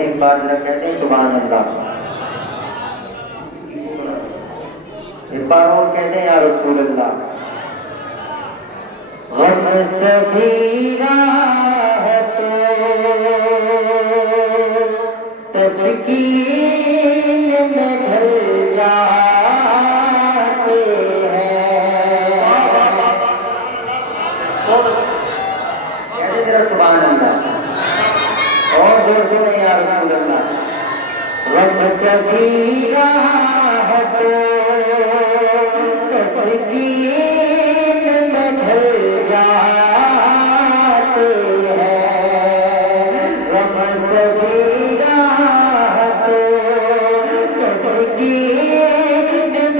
एक बार जरा कहते हैं सुभान अल्लाह। एक बार और कहते हैं या रसूल अल्लाह। गम सभी राहतों तस्कीन में ढल जाते हैं। कहते जरा सुभान अल्लाह और जोर से नहीं या रसूल अल्लाह। रब सभी राहतों तस्कीन में ढल जाते हैं। रब सभी राहतों तस्कीन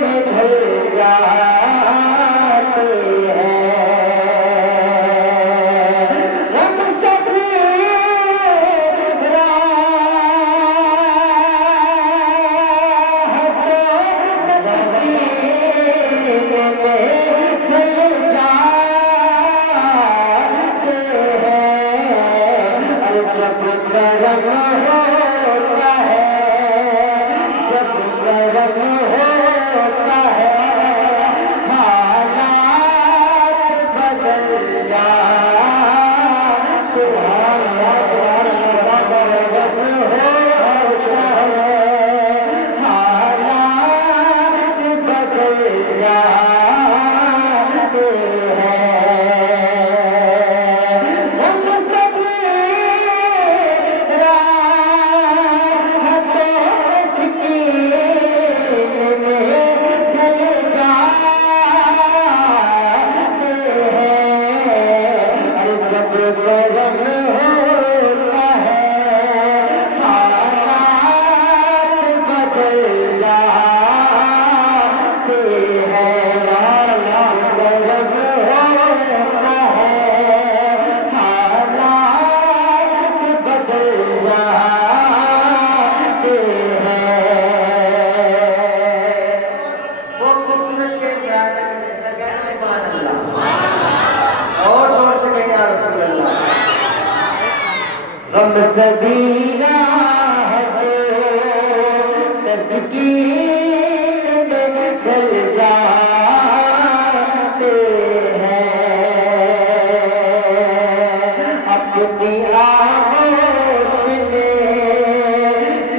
में ढल जाते हैं। गम सभी राहतों तस्कीन में ढल जाते हैं। अपनी आगोश में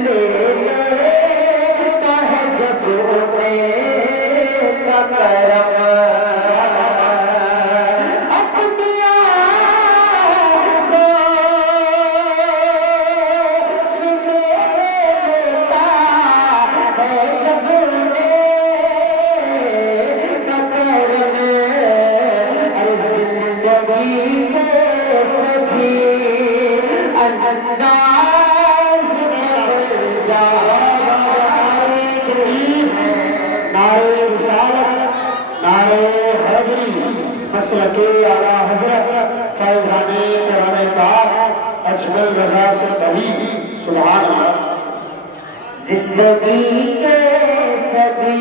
ले लेता है जब उनका करम। मसलके आला हज़रत फैज़ाने कराने पाक अजमल रज़ा से कभी सुभान अल्लाह। जिंदगी के सभी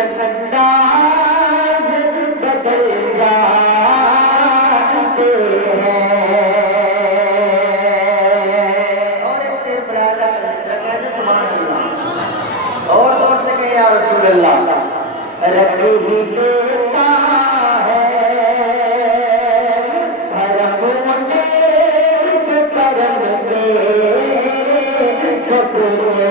अंदाज़ बदल जाते हैं। और एक शेर पढ़ा था कहते सुभान अल्लाह और जोर से कहे या रसूल अल्लाह। रब ही लेता है धर्म उन्हें करम के सपने